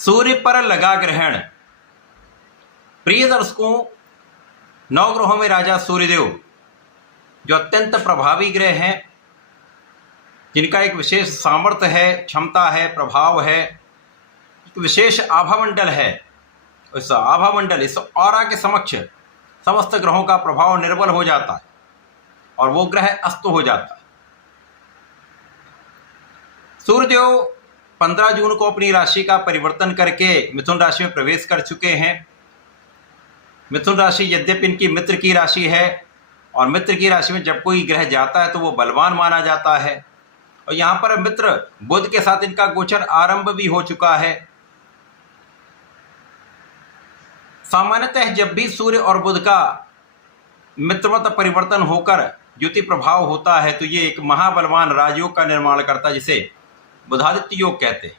सूर्य पर लगा ग्रहण। प्रिय दर्शकों, नवग्रहों में राजा सूर्यदेव जो अत्यंत प्रभावी ग्रह हैं, जिनका एक विशेष सामर्थ्य है, क्षमता है, प्रभाव है, एक विशेष आभामंडल है। इस आभामंडल, इस ऑरा के समक्ष समस्त ग्रहों का प्रभाव निर्बल हो जाता है और वो ग्रह अस्त हो जाता है। सूर्यदेव 15 जून को अपनी राशि का परिवर्तन करके मिथुन राशि में प्रवेश कर चुके हैं। मिथुन राशि यद्यपि इनकी मित्र की राशि है और मित्र की राशि में जब कोई ग्रह जाता है तो वो बलवान माना जाता है, और यहाँ पर मित्र बुध के साथ इनका गोचर आरंभ भी हो चुका है। सामान्यतः जब भी सूर्य और बुध का मित्रवत परिवर्तन होकर द्युति प्रभाव होता है तो ये एक महाबलवान राजयोग का निर्माण करता है, जिसे बुधादित्य योग कहते हैं।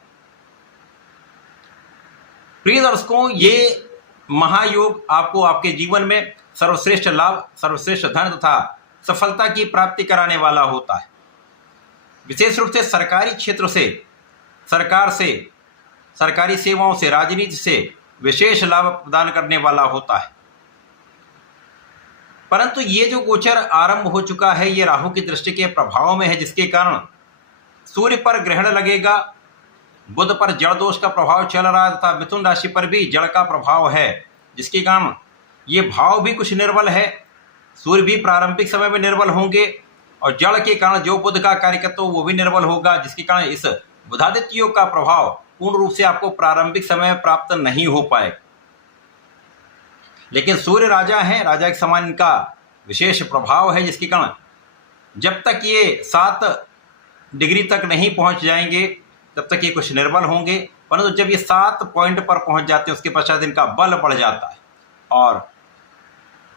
प्रिय दर्शकों, ये महायोग आपको आपके जीवन में सर्वश्रेष्ठ लाभ, सर्वश्रेष्ठ धन तथा सफलता की प्राप्ति कराने वाला होता है। विशेष रूप से सरकारी क्षेत्र से, सरकार से, सरकारी सेवाओं से, राजनीति से विशेष लाभ प्रदान करने वाला होता है। परंतु ये जो गोचर आरंभ हो चुका है, ये राहु की दृष्टि के प्रभाव में है, जिसके कारण सूर्य पर ग्रहण लगेगा, बुध पर जड़ दोष का प्रभाव चल रहा है तथा मिथुन राशि पर भी जड़ का प्रभाव है, जिसके कारण ये भाव भी कुछ निर्बल है। सूर्य भी प्रारंभिक समय में निर्बल होंगे और जड़ के कारण जो बुध का कार्यकर्ता वो भी निर्बल होगा, जिसके कारण इस बुधादित्य योग का प्रभाव पूर्ण रूप से आपको प्रारंभिक समय में प्राप्त नहीं हो पाएगा। लेकिन सूर्य राजा है, राजा के समान इनका विशेष प्रभाव है, जिसके कारण जब तक ये 7 डिग्री तक नहीं पहुंच जाएंगे तब तक ये कुछ निर्बल होंगे, परंतु जब ये 7 पॉइंट पर पहुंच जाते हैं उसके पश्चात इनका बल बढ़ जाता है और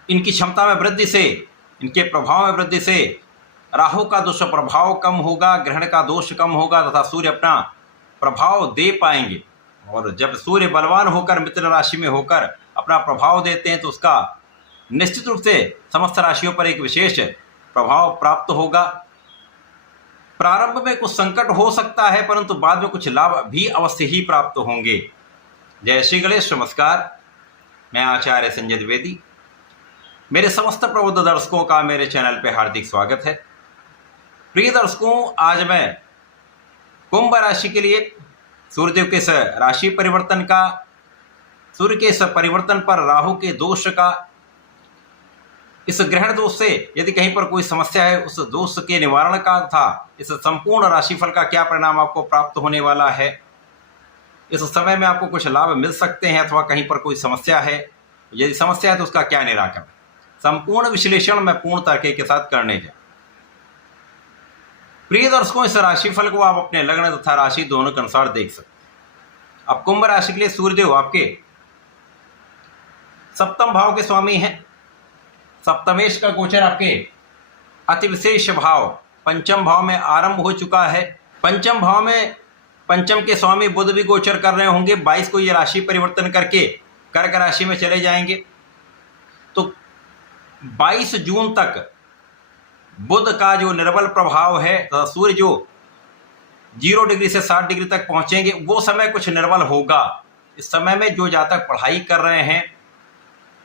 इनकी क्षमता में वृद्धि से, इनके प्रभाव में वृद्धि से राहु का दुष्प्रभाव कम होगा, ग्रहण का दोष कम होगा तथा सूर्य अपना प्रभाव दे पाएंगे। और जब सूर्य बलवान होकर मित्र राशि में होकर अपना प्रभाव देते हैं तो उसका निश्चित रूप से समस्त राशियों पर एक विशेष प्रभाव प्राप्त होगा। प्रारंभ में कुछ संकट हो सकता है, परंतु बाद में कुछ लाभ भी अवश्य ही प्राप्त होंगे। जय श्री गणेश। नमस्कार, मैं आचार्य संजय द्विवेदी। मेरे समस्त प्रबुद्ध दर्शकों का मेरे चैनल पे हार्दिक स्वागत है। प्रिय दर्शकों, आज मैं कुंभ राशि के लिए सूर्यदेव के इस राशि परिवर्तन का, सूर्य के इस परिवर्तन पर राहु के दोष का, इस ग्रहण दोष से यदि कहीं पर कोई समस्या है उस दोष के निवारण का था, इस संपूर्ण राशिफल का क्या परिणाम आपको प्राप्त होने वाला है, इस समय में आपको कुछ लाभ मिल सकते हैं अथवा कहीं पर कोई समस्या है, यदि समस्या है तो उसका क्या निराकरण, संपूर्ण विश्लेषण मैं पूर्ण तरीके के साथ करने जा। प्रिय दर्शकों, इस राशिफल को आप अपने लग्न तथा राशि दोनों के अनुसार देख सकते हैं। अब कुंभ राशि के लिए सूर्यदेव आपके सप्तम भाव के स्वामी हैं। सप्तमेश का गोचर आपके अति विशेष भाव पंचम भाव में आरंभ हो चुका है। पंचम भाव में पंचम के स्वामी बुध भी गोचर कर रहे होंगे। 22 को ये राशि परिवर्तन करके कर्क राशि में चले जाएंगे, तो 22 जून तक बुध का जो निर्बल प्रभाव है तथा सूर्य जो 0 डिग्री से 7 डिग्री तक पहुंचेंगे, वो समय कुछ निर्बल होगा। इस समय में जो जातक पढ़ाई कर रहे हैं,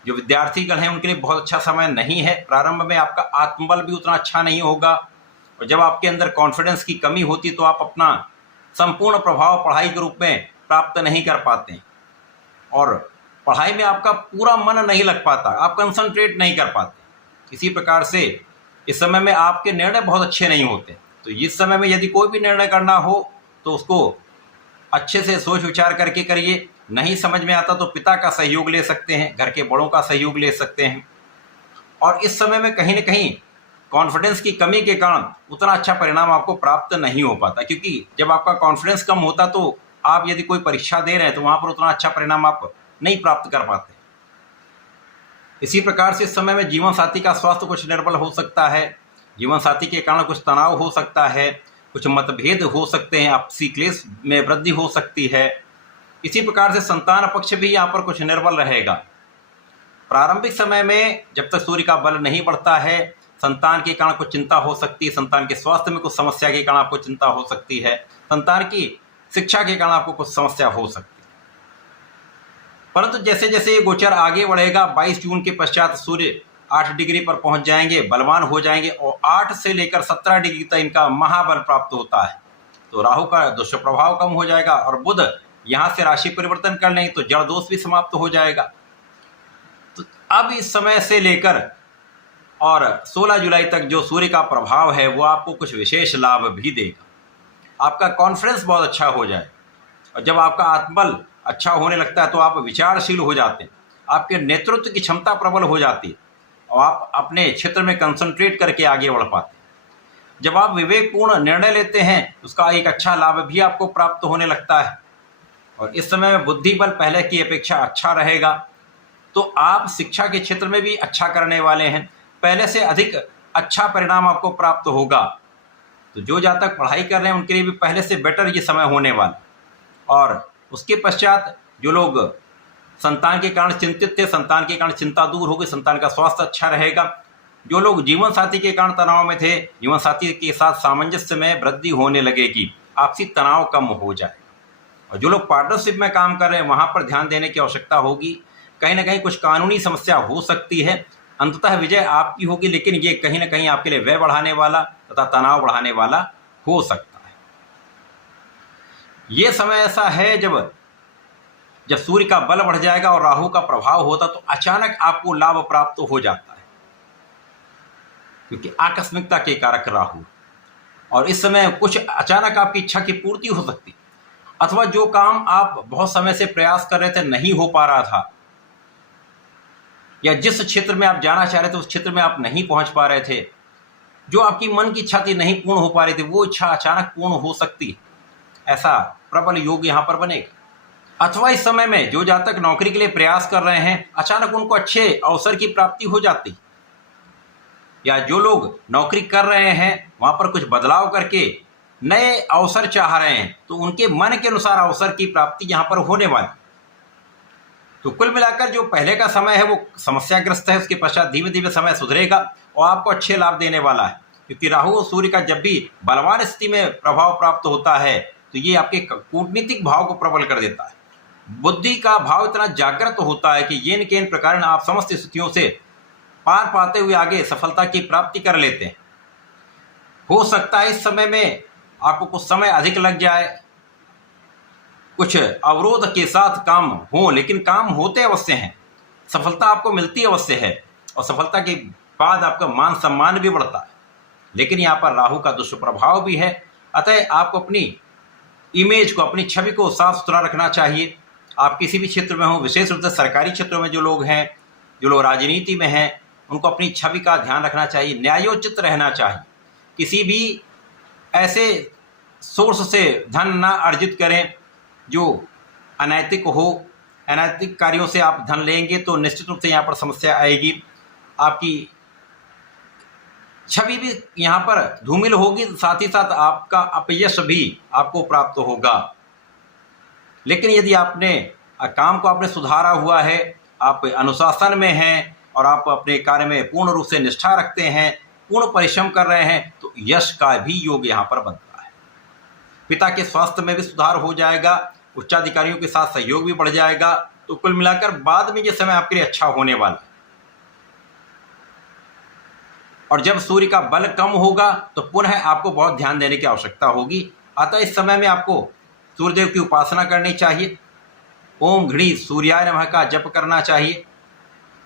जो विद्यार्थीगण हैं, उनके लिए बहुत अच्छा समय नहीं है। प्रारंभ में आपका आत्मबल भी उतना अच्छा नहीं होगा और जब आपके अंदर कॉन्फिडेंस की कमी होती तो आप अपना संपूर्ण प्रभाव पढ़ाई के रूप में प्राप्त नहीं कर पाते हैं और पढ़ाई में आपका पूरा मन नहीं लग पाता, आप कंसंट्रेट नहीं कर पाते। इसी प्रकार से इस समय में आपके निर्णय बहुत अच्छे नहीं होते। तो इस समय में यदि कोई भी निर्णय करना हो तो उसको अच्छे से सोच विचार करके करिए। नहीं समझ में आता तो पिता का सहयोग ले सकते हैं, घर के बड़ों का सहयोग ले सकते हैं। और इस समय में कहीं न कहीं कॉन्फिडेंस की कमी के कारण उतना अच्छा परिणाम आपको प्राप्त नहीं हो पाता, क्योंकि जब आपका कॉन्फिडेंस कम होता तो आप यदि कोई परीक्षा दे रहे हैं तो वहाँ पर उतना अच्छा परिणाम आप नहीं प्राप्त कर पाते। इसी प्रकार से इस समय में जीवन साथी का स्वास्थ्य कुछ निर्बल हो सकता है। जीवन साथी के कारण कुछ तनाव हो सकता है, कुछ मतभेद हो सकते हैं, आपसी क्लेश में वृद्धि हो सकती है। इसी प्रकार से संतान पक्ष भी यहाँ पर कुछ निर्बल रहेगा। प्रारंभिक समय में जब तक सूर्य का बल नहीं बढ़ता है, संतान के कारण कुछ चिंता हो सकती है, संतान के स्वास्थ्य में कुछ समस्या के कारण आपको चिंता हो सकती है, संतान की शिक्षा के कारण आपको कुछ समस्या हो सकती है। परंतु जैसे जैसे ये गोचर आगे बढ़ेगा 22 जून के पश्चात सूर्य 8 डिग्री पर पहुंच जाएंगे, बलवान हो जाएंगे और 8 से लेकर 17 डिग्री तक इनका महाबल प्राप्त होता है। तो राहु का दुष्प्रभाव कम हो जाएगा और बुध यहां से राशि परिवर्तन कर लेंगे तो जड़ दोष भी समाप्त हो जाएगा। तो अब इस समय से लेकर और 16 जुलाई तक जो सूर्य का प्रभाव है वो आपको कुछ विशेष लाभ भी देगा। आपका कॉन्फिडेंस बहुत अच्छा हो जाए और जब आपका आत्मबल अच्छा होने लगता है तो आप विचारशील हो जाते हैं, आपके नेतृत्व की क्षमता प्रबल हो जाती है और आप अपने क्षेत्र में कंसंट्रेट करके आगे बढ़ पाते हैं। जब आप विवेकपूर्ण निर्णय लेते हैं उसका एक अच्छा लाभ भी आपको प्राप्त होने लगता है और इस समय में बुद्धि बल पहले की अपेक्षा अच्छा रहेगा। तो आप शिक्षा के क्षेत्र में भी अच्छा करने वाले हैं, पहले से अधिक अच्छा परिणाम आपको प्राप्त होगा। तो जो जातक पढ़ाई कर रहे हैं उनके लिए भी पहले से बेटर ये समय होने वाला। और उसके पश्चात जो लोग संतान के कारण चिंतित थे, संतान के कारण चिंता दूर होगी, संतान का स्वास्थ्य अच्छा रहेगा। जो लोग जीवन साथी के कारण तनाव में थे, जीवन साथी के साथ सामंजस्य में वृद्धि होने लगेगी, आपसी तनाव कम हो जाए। और जो लोग पार्टनरशिप में काम कर रहे हैं वहाँ पर ध्यान देने की आवश्यकता होगी। कहीं ना कहीं कुछ कानूनी समस्या हो सकती है, अंततः विजय आपकी होगी, लेकिन ये कहीं ना कहीं आपके लिए व्यय बढ़ाने वाला तथा तनाव बढ़ाने वाला हो सकता है। ये समय ऐसा है जब सूर्य का बल बढ़ जाएगा और राहु का प्रभाव होता तो अचानक आपको लाभ प्राप्त हो जाता है, क्योंकि आकस्मिकता के कारक राहु। और इस समय कुछ अचानक आपकी इच्छा की पूर्ति हो सकती, अथवा जो काम आप बहुत समय से प्रयास कर रहे थे नहीं हो पा रहा था, या जिस क्षेत्र में आप जाना चाह रहे थे उस क्षेत्र में आप नहीं पहुंच पा रहे थे, जो आपकी मन की इच्छा थी नहीं पूर्ण हो पा रही थी, वो इच्छा अचानक पूर्ण हो सकती है। ऐसा प्रबल योग यहां पर बनेगा। अथवा इस समय में जो जातक नौकरी के लिए प्रयास कर रहे हैं अचानक उनको अच्छे अवसर की प्राप्ति हो जाती, या जो लोग नौकरी कर रहे हैं वहां पर कुछ बदलाव करके नए अवसर चाह रहे हैं तो उनके मन के अनुसार अवसर की प्राप्ति यहां पर होने वाली। तो कुल मिलाकर जो पहले का समय है वो समस्याग्रस्त है, उसके पश्चात धीमे धीमे समय सुधरेगा और आपको अच्छे लाभ देने वाला है, क्योंकि राहु और सूर्य का जब भी बलवान स्थिति में प्रभाव प्राप्त होता है तो ये आपके कूटनीतिक भाव को प्रबल कर देता है। बुद्धि का भाव इतना जागृत होता है कि येन केन प्रकार आप समस्त स्थितियों से पार पाते हुए आगे सफलता की प्राप्ति कर लेते हैं। हो सकता है इस समय में आपको कुछ समय अधिक लग जाए, कुछ अवरोध के साथ काम हो, लेकिन काम होते अवश्य हैं, सफलता आपको मिलती अवश्य है और सफलता के बाद आपका मान सम्मान भी बढ़ता है। लेकिन यहाँ पर राहु का दुष्प्रभाव भी है, अतः आपको अपनी इमेज को, अपनी छवि को साफ सुथरा रखना चाहिए। आप किसी भी क्षेत्र में हो, विशेष रूप से सरकारी क्षेत्रों में जो लोग हैं, जो लोग राजनीति में हैं, उनको अपनी छवि का ध्यान रखना चाहिए, न्यायोचित रहना चाहिए। किसी भी ऐसे सोर्स से धन ना अर्जित करें जो अनैतिक हो। अनैतिक कार्यों से आप धन लेंगे तो निश्चित रूप से यहाँ पर समस्या आएगी, आपकी छवि भी यहाँ पर धूमिल होगी, साथ ही साथ आपका अपयश भी आपको प्राप्त होगा। लेकिन यदि आपने काम को आपने सुधारा हुआ है, आप अनुशासन में हैं और आप अपने कार्य में पूर्ण रूप से निष्ठा रखते हैं, पूर्ण परिश्रम कर रहे हैं, तो यश का भी योग यहाँ पर बनता है। पिता के स्वास्थ्य में भी सुधार हो जाएगा, उच्चाधिकारियों के साथ सहयोग भी बढ़ जाएगा। तो कुल मिलाकर बाद में ये समय आपके लिए अच्छा होने वाला है। और जब सूर्य का बल कम होगा तो पुनः आपको बहुत ध्यान देने की आवश्यकता होगी। अतः इस समय में आपको सूर्यदेव की उपासना करनी चाहिए, ओम घृणी सूर्याय नमः का जप करना चाहिए,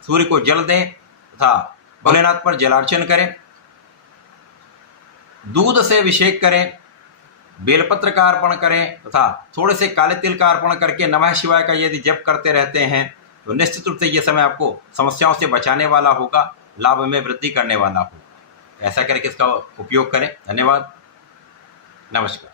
सूर्य को जल दें तथा भोलेनाथ पर जलार्चन करें, दूध से अभिषेक करें, बेलपत्र का अर्पण करें तथा थोड़े से काले तिल का अर्पण करके नमः शिवाय का यदि जप करते रहते हैं तो निश्चित रूप से ये समय आपको समस्याओं से बचाने वाला होगा, लाभ में वृद्धि करने वाला होगा। ऐसा करके इसका उपयोग करें। धन्यवाद, नमस्कार।